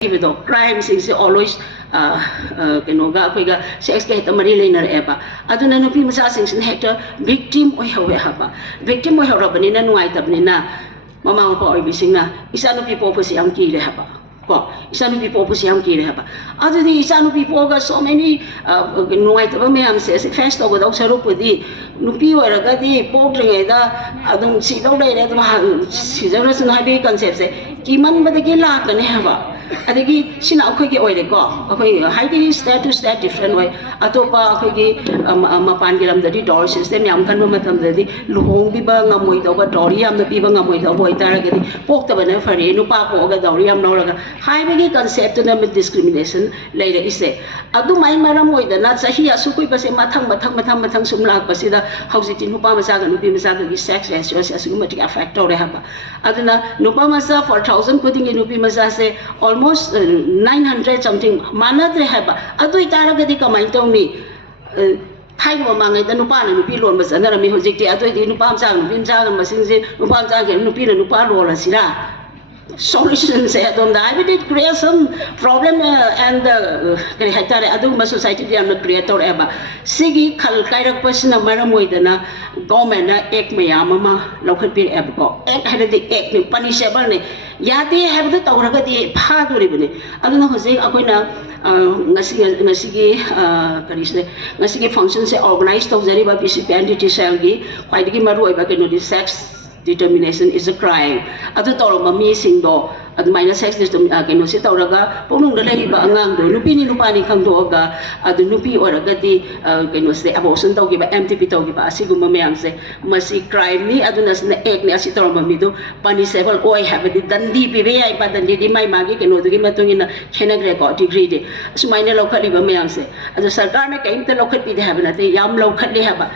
crime is always sex get a marina eba. I don't know people saying hector victim or haba. Victim or Robinina, no itabnina, Mamma or Bisina, Isano people for young key haba. Isano people for young key haba. Other than Isano people got so many no itabam says, fast over the Oxarupudi, Nupi or a gadi, portrait, I don't see no day that she's a reason I be concepts. Kiman but the Gila can have. Adagi sina ako'y oile ko ako'y highly status that different way atopa ako'y mapan gilam dadi door system yam kan matam dadi luhong biba ngamoy daw ba doriam na biba ngamoy daw boy taragadi pokta ba na fari no pa ko ga doriam no raga highly concept na with discrimination later ise adu mai maramoy da na sahiya sukoy pa se mathang sumlag pa sida hausitin nupa masaga nupi masaga gi sex ratio as matik factor re haba aduna nupa masa 4000 putting in nupi masa se almost 900 something manadre haba adu itaragadi kamai tawni thai mo mangai da nupa na nupi lon basa na mi hojik ti adu di nupa amsa nupi amsa na masing se nupa amsa ke nupi na nupa lon sira solution se adon da I did create some problem and kare hatare adu ma society di amna creator eba sigi khal kairak pasna maramoi dana government na ek mayam ma lokhat pir eb ko ek hadadi ek ni punishable ne yadi have the tawraga di phaduri bune aduna hojik akoina ngasigi karisne ngasigi function se organize tawjari ba PCP entity sangi khwaidigi maru oiba keno di sex determination is a crime. Ado toro mami singdo adu minor sex keno si tawraga ponung da lehi ba angang do nupi ni nupani khang do ga adu nupi oraga di keno se abortion tawgi ba MTP tawgi ba asiguma mayang se masi crime ni adu nas na ek ni asi toro mami do punishable oi have di dandi pi be ai pa dandi di mai magi keno dugi matungina khenagre ko degree de sumaina lokhali ba mayang se adu sarkar na kaimta lokhat pi de have na te yam lokhat le have